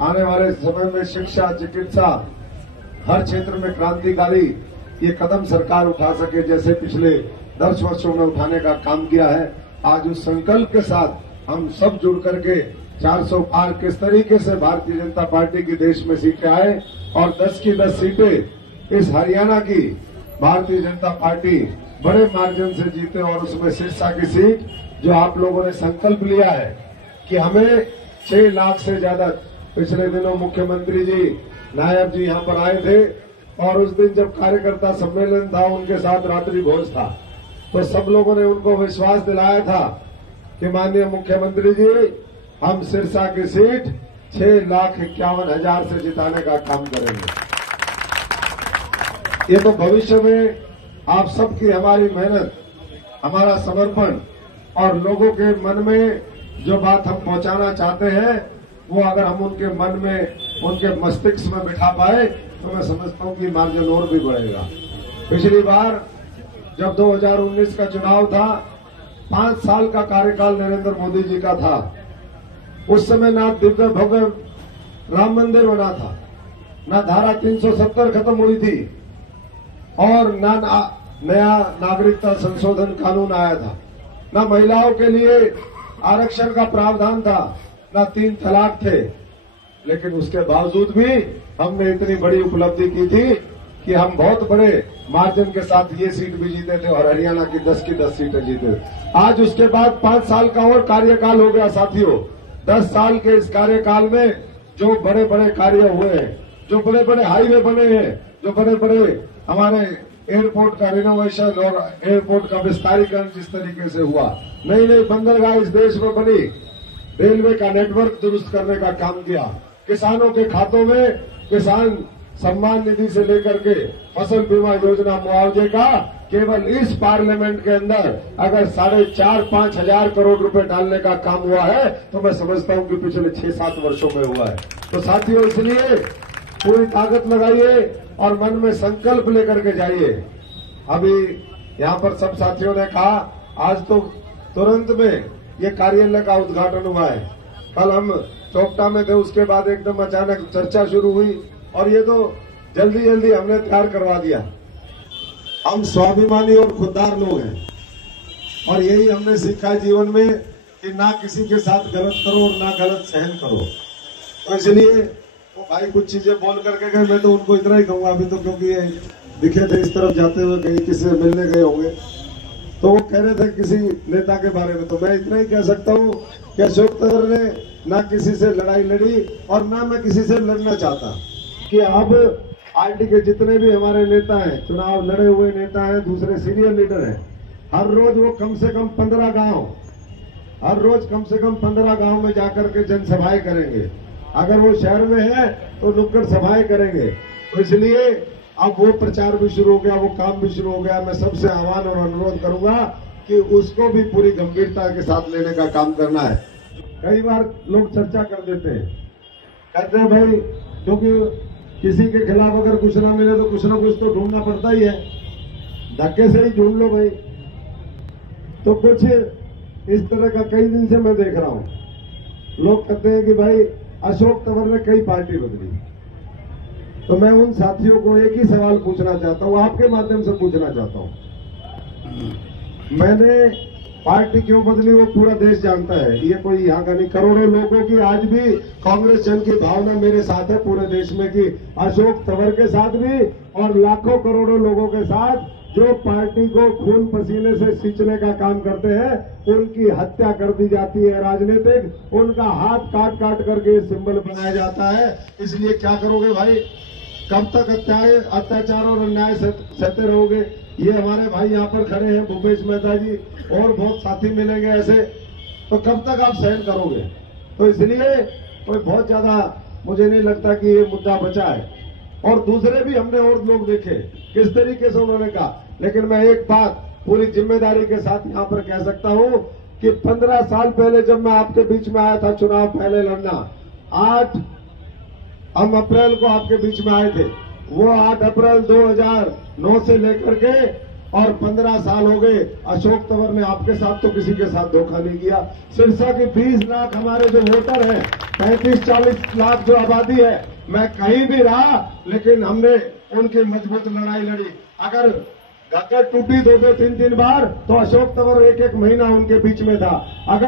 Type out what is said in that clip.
आने वाले समय में शिक्षा, चिकित्सा, हर क्षेत्र में क्रांतिकारी ये कदम सरकार उठा सके, जैसे पिछले 10 वर्षों में उठाने का काम किया है। आज उस संकल्प के साथ हम सब जुड़ करके 400 पार किस तरीके से भारतीय जनता पार्टी की देश में सीटें आए और 10 की 10 सीटें इस हरियाणा की भारतीय जनता पार्टी बड़े मार्जिन से जीते और उसमें सिरसा की सीट जो आप लोगों ने संकल्प लिया है कि हमें 6 लाख से ज्यादा, पिछले दिनों मुख्यमंत्री जी, नायब जी यहां पर आए थे और उस दिन जब कार्यकर्ता सम्मेलन था, उनके साथ रात्रि भोज था, तो सब लोगों ने उनको विश्वास दिलाया था कि माननीय मुख्यमंत्री जी, हम सिरसा की सीट 6,51,000 से जिताने का काम करेंगे। ये तो भविष्य में आप सबकी हमारी मेहनत, हमारा समर्पण और लोगों के मन में जो बात हम पहुंचाना चाहते हैं वो अगर हम उनके मन में, उनके मस्तिष्क में बिठा पाए तो मैं समझता हूं कि मार्जिन और भी बढ़ेगा। पिछली बार जब 2019 का चुनाव था, 5 साल का कार्यकाल नरेंद्र मोदी जी का था। उस समय ना दिव्य भव्य राम मंदिर बना था, ना धारा 370 खत्म हुई थी और ना नया नागरिकता संशोधन कानून आया था, ना महिलाओं के लिए आरक्षण का प्रावधान था, ना 3 तलाक थे। लेकिन उसके बावजूद भी हमने इतनी बड़ी उपलब्धि की थी कि हम बहुत बड़े मार्जिन के साथ ये सीट भी जीते थे और हरियाणा की 10 सीटें जीते थे। आज उसके बाद 5 साल का और कार्यकाल हो गया साथियों। 10 साल के इस कार्यकाल में जो बड़े बड़े कार्य हुए हैं, जो बड़े बड़े हाईवे बने हैं, जो बड़े बड़े हमारे एयरपोर्ट का रिनोवेशन और एयरपोर्ट का विस्तारीकरण जिस तरीके से हुआ, नई नई बंदरगाह इस देश में बनी, रेलवे का नेटवर्क दुरुस्त करने का काम किया, किसानों के खातों में किसान सम्मान निधि से लेकर के फसल बीमा योजना, मुआवजे का केवल इस पार्लियामेंट के अंदर अगर 4,500-5 हजार करोड़ रुपए डालने का काम हुआ है तो मैं समझता हूं कि पिछले 6-7 वर्षों में हुआ है। तो साथियों, इसलिए पूरी ताकत लगाइए और मन में संकल्प लेकर के जाइए। अभी यहां पर सब साथियों ने कहा, आज तो तुरंत में ये कार्यालय का उद्घाटन हुआ है। कल हम चौपटा में थे, उसके बाद एकदम अचानक चर्चा शुरू हुई और ये तो जल्दी जल्दी हमने तैयार करवा दिया। हम स्वाभिमानी और खुददार लोग हैं और यही हमने सीखा है जीवन में कि ना किसी के साथ गलत करो और ना गलत सहन करो। तो इसलिए वो भाई कुछ चीजें बोल करके गए, मैं तो उनको इतना ही कहूंगा अभी तो, क्योंकि ये दिखे थे इस तरफ जाते हुए, कहीं किसी से मिलने गए होंगे, तो वो कह रहे थे किसी नेता के बारे में। तो मैं इतना ही कह सकता हूँ कि अशोक तंवर ने ना किसी से लड़ाई लड़ी और ना मैं किसी से लड़ना चाहता। कि अब पार्टी के जितने भी हमारे नेता हैं, चुनाव लड़े हुए नेता हैं, दूसरे सीनियर लीडर हैं, हर रोज वो कम से कम 15 गांव में जाकर के जनसभाएं करेंगे। अगर वो शहर में है तो नुक्कड़ सभाएं करेंगे। तो इसलिए अब वो प्रचार भी शुरू हो गया, वो काम भी शुरू हो गया। मैं सबसे आह्वान और अनुरोध करूंगा कि उसको भी पूरी गंभीरता के साथ लेने का काम करना है। कई बार लोग चर्चा कर देते हैं, कहते हैं भाई क्योंकि किसी के खिलाफ अगर कुछ ना मिले तो कुछ ना कुछ तो ढूंढना पड़ता ही है, धक्के से ही ढूंढ लो भाई। तो कुछ इस तरह का कई दिन से मैं देख रहा हूं। लोग कहते हैं कि भाई अशोक तंवर ने कई पार्टी बदली। तो मैं उन साथियों को एक ही सवाल पूछना चाहता हूं, आपके माध्यम से पूछना चाहता हूं। मैंने पार्टी क्यों बदली वो पूरा देश जानता है, ये कोई यहाँ का नहीं। करोड़ों लोगों की आज भी कांग्रेस जन की भावना मेरे साथ है पूरे देश में कि अशोक तंवर के साथ भी और लाखों करोड़ों लोगों के साथ जो पार्टी को खून पसीने से सींचने का काम करते हैं, उनकी हत्या कर दी जाती है राजनीतिक, उनका हाथ काट काट करके सिंबल बनाया जाता है। इसलिए क्या करोगे भाई, कब तक अत्याचार और अन्याय सहते रहोगे? ये हमारे भाई यहाँ पर खड़े हैं, भूपेश मेहता जी और बहुत साथी मिलेंगे ऐसे, तो कब तक आप सहन करोगे? तो इसलिए कोई बहुत ज्यादा मुझे नहीं लगता कि ये मुद्दा बचा है। और दूसरे भी हमने और लोग देखे किस तरीके से उन्होंने कहा। लेकिन मैं एक बात पूरी जिम्मेदारी के साथ यहाँ पर कह सकता हूँ कि 15 साल पहले जब मैं आपके बीच में आया था चुनाव पहले लड़ना, 8 अप्रैल को आपके बीच में आए थे, वो 8 अप्रैल 2009 से लेकर के और 15 साल हो गए। अशोक तंवर ने आपके साथ तो किसी के साथ धोखा नहीं किया। सिरसा के 20 लाख हमारे जो वोटर हैं 35-40 लाख जो आबादी है, मैं कहीं भी रहा, लेकिन हमने उनकी मजबूत लड़ाई लड़ी। अगर घग्गर टूटी 2-2, 3-3 बार, तो अशोक तंवर 1-1 महीना उनके बीच में था। अगर